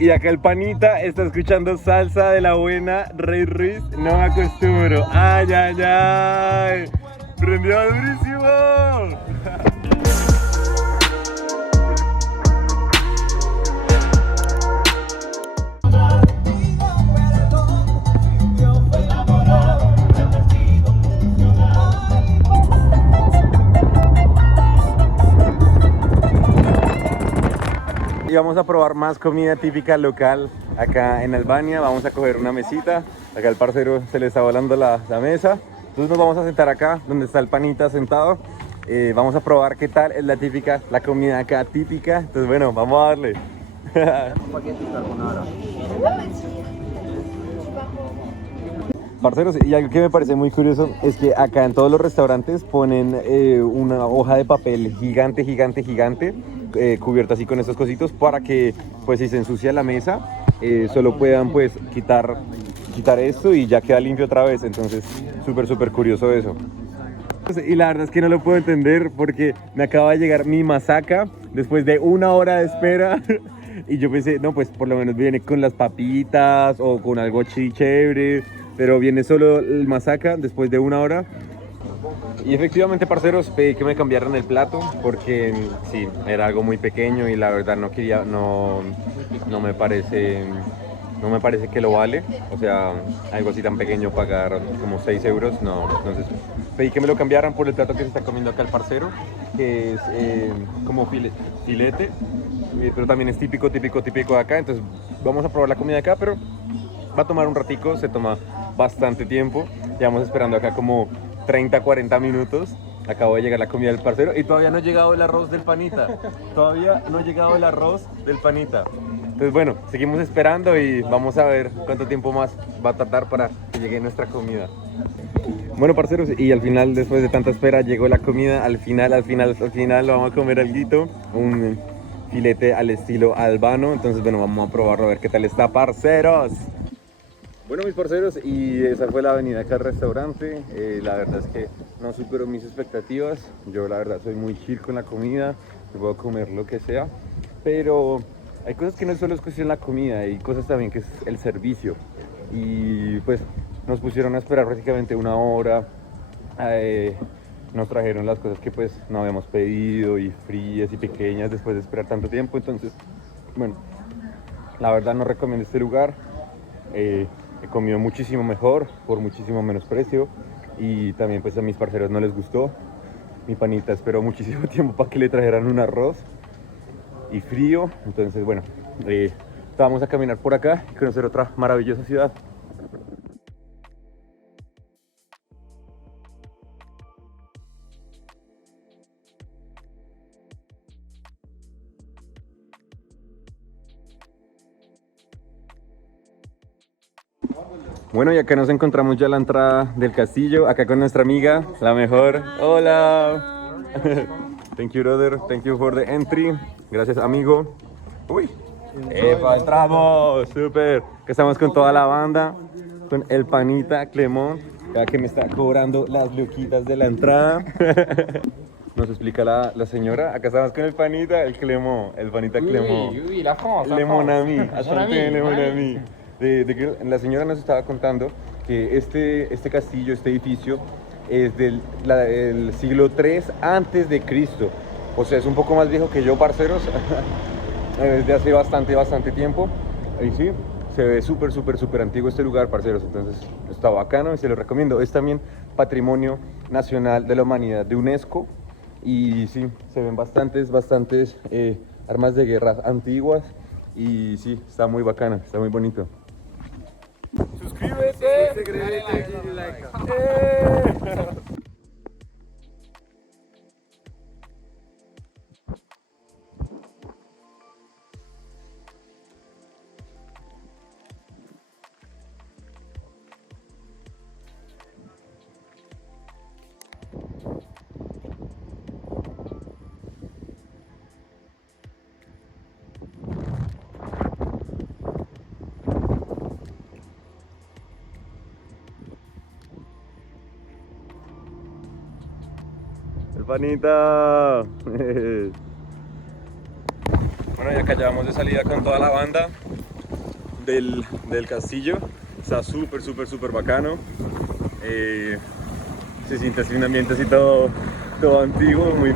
Y acá el panita está escuchando salsa de la buena Rey Ruiz, no me acostumbro. ¡Ay, ay, ay! ¡Prendió durísimo! Y vamos a probar más comida típica local acá en Albania. Vamos a coger una mesita. Acá el parcero se le está volando la mesa. Entonces nos vamos a sentar acá donde está el panita sentado. Vamos a probar qué tal es la comida acá típica. Entonces bueno, vamos a darle. Parceros, y algo que me parece muy curioso es que acá en todos los restaurantes ponen una hoja de papel gigante, gigante, gigante, cubierta así con estos cositos para que, pues, si se ensucia la mesa, solo puedan, pues, quitar esto y ya queda limpio otra vez. Entonces, súper, súper curioso eso. Y la verdad es que no lo puedo entender porque me acaba de llegar mi masaca después de 1 hora de espera. Y yo pensé, no, pues por lo menos viene con las papitas o con algo chévere. Pero viene solo el masaca después de 1 hora. Y efectivamente, parceros, pedí que me cambiaran el plato porque sí, era algo muy pequeño y la verdad no quería, no me parece que lo vale. O sea, algo así tan pequeño, pagar como 6 euros, no. Entonces pedí que me lo cambiaran por el plato que se está comiendo acá el parcero, que es como filete, pero también es típico de acá. Entonces vamos a probar la comida acá, pero va a tomar un ratico, se toma bastante tiempo. Llevamos esperando acá como 30-40 minutos. Acabo de llegar la comida del parcero y todavía no ha llegado el arroz del panita. Todavía no ha llegado el arroz del panita. Entonces bueno, seguimos esperando y vamos a ver cuánto tiempo más va a tardar para que llegue nuestra comida. Bueno, parceros, y al final, después de tanta espera, llegó la comida. Al final vamos a comer alguito, un filete al estilo albano. Entonces bueno, vamos a probarlo a ver qué tal está, parceros. Bueno, mis parceros, y esa fue la venida acá al restaurante. La verdad es que no superó mis expectativas. Yo la verdad soy muy chill con la comida, me puedo comer lo que sea, pero hay cosas que no solo es cuestión de la comida, hay cosas también que es el servicio. Y pues nos pusieron a esperar prácticamente 1 hora. Nos trajeron las cosas que pues no habíamos pedido y frías y pequeñas después de esperar tanto tiempo. Entonces, bueno, la verdad no recomiendo este lugar. He comido muchísimo mejor por muchísimo menos precio y también pues a mis parceros no les gustó. Mi panita esperó muchísimo tiempo para que le trajeran un arroz y frío. Entonces bueno, vamos a caminar por acá y conocer otra maravillosa ciudad. Bueno, y acá nos encontramos ya a la entrada del castillo, acá con nuestra amiga, la mejor. Hola. Thank you, brother. Thank you for the entry. Gracias, amigo. Uy. ¡Epa, entramos! ¡Súper! Que estamos con toda la banda, con el panita Clemón, ya que me está cobrando las luquitas de la entrada. Nos explica la señora. Acá estamos con el panita, el Clemón, el panita Clemón. Oui, la France. Le mon ami, ami, le mon ami. De que la señora nos estaba contando que este castillo, este edificio, es del siglo III antes de Cristo. O sea, es un poco más viejo que yo, parceros. Desde hace bastante tiempo. Y sí, se ve súper antiguo este lugar, parceros. Entonces está bacano y se lo recomiendo. Es también Patrimonio Nacional de la Humanidad de UNESCO. Y sí, se ven bastantes armas de guerra antiguas. Y sí, está muy bacana, está muy bonito. ¡Suscríbete! El panita. Bueno, y acá ya vamos de salida con toda la banda del castillo. Está súper bacano. Se siente así un ambiente así todo antiguo, muy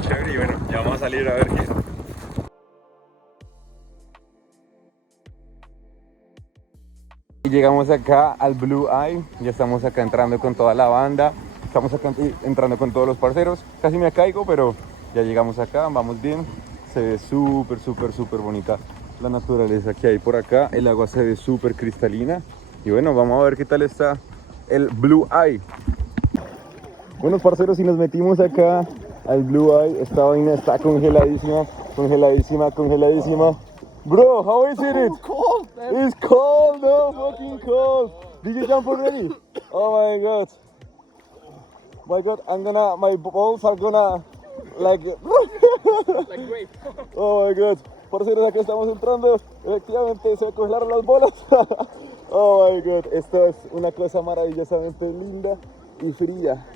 chévere. Y bueno, ya vamos a salir a ver qué. Y llegamos acá al Blue Eye, ya estamos acá entrando con toda la banda, estamos acá entrando con todos los parceros. Casi me caigo, pero ya llegamos acá, vamos bien. Se ve súper bonita la naturaleza que hay por acá. El agua se ve súper cristalina. Y bueno, vamos a ver qué tal está el Blue Eye. Bueno, parceros, si nos metimos acá al Blue Eye, esta vaina está congeladísima. Bro, how is it? Cold, man. It's cold, no, fucking cold. Did you jump already? Oh my god. My balls are gonna, like Like grape. oh my god. Parceros, acá estamos entrando. Efectivamente, se congelaron las bolas. Oh my god. Esto es una cosa maravillosamente linda y fría.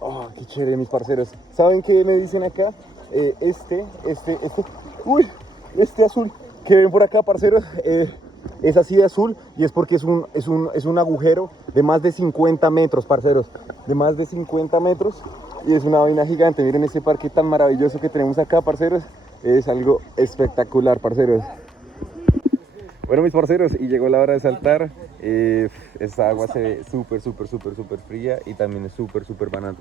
Oh, qué chévere, mis parceros. ¿Saben qué me dicen acá? Este azul que ven por acá, parceros, es así de azul y es porque es un agujero de más de 50 metros, parceros. De más de 50 metros y es una vaina gigante. Miren ese parque tan maravilloso que tenemos acá, parceros. Es algo espectacular, parceros. Bueno, mis parceros, y llegó la hora de saltar. Esta agua se ve súper fría y también es súper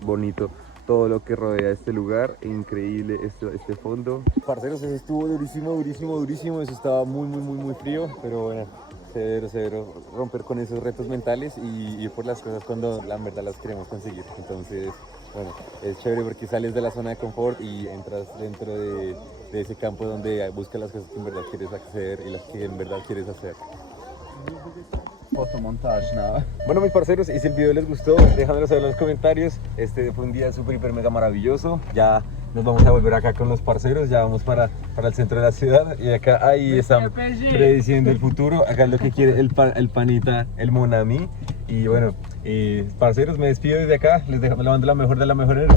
bonito todo lo que rodea este lugar. Increíble este fondo. Parceros, eso estuvo durísimo. Eso estaba muy frío, pero bueno, severo romper con esos retos mentales y ir por las cosas cuando la verdad las queremos conseguir. Entonces, bueno, es chévere porque sales de la zona de confort y entras dentro de ese campo donde buscas las cosas que en verdad quieres acceder y las que en verdad quieres hacer. Fotomontage, nada. Bueno, mis parceros, y si el video les gustó, déjamelo saber en los comentarios. Este fue un día súper, hiper, mega maravilloso. Ya nos vamos a volver acá con los parceros, ya vamos para el centro de la ciudad. Y acá, ahí están prediciendo el futuro. Acá es lo que quiere el panita, el Monami. Y bueno, parceros, me despido desde acá. Les mando la mejor de la mejor energía.